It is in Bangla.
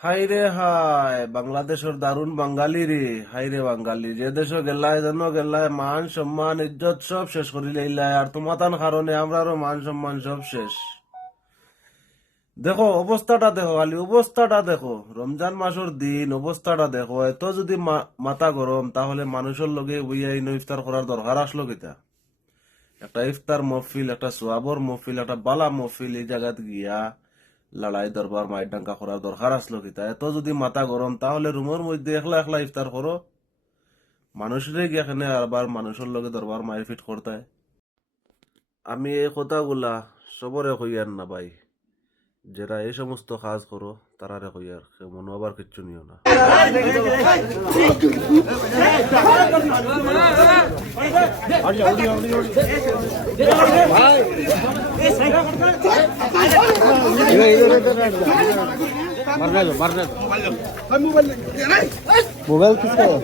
হাই রে হাই বাংলাদেশের দারুণ বাঙালি রে। হাই রে বাঙালি, যে দেশ গেলায় যেন গেলায় মান সম্মান ইজ্জত সব শেষ করিলে ইল্লায়, আর তোমাতান কারণে আমরারও মান সম্মান সব শেষ। দেখো অবস্থাটা, দেখো খালি অবস্থাটা দেখো, রমজান মাসের দিন অবস্থাটা দেখো। এত যদি মাথা গরম, তাহলে মানুষের লগে বইয়া ইফতার করার দরকার আসলো কিতা? একটা ইফতার মহফিল, একটা সোয়াবর মহফিল, একটা বালা মহফিল এই জায়গাত গিয়া লড়াই দরবার মাইর ডাঙ্কা করার দরকার আসলো কিতা? এত যদি মাথা গরম, তাহলে রুমের মধ্যে একলা একলা ইফতার করো। মানুষের গিয়া এখানে আবার মানুষের লগে দরবার মাইর ফিট করতে। আমি এই কথাগুলা সবরে কইয়ার না ভাই, যারা এই সমস্ত কাজ করো তারারে কইয়ার, মনে আবার কিচ্ছু নিও না। मोबाइल किसका है?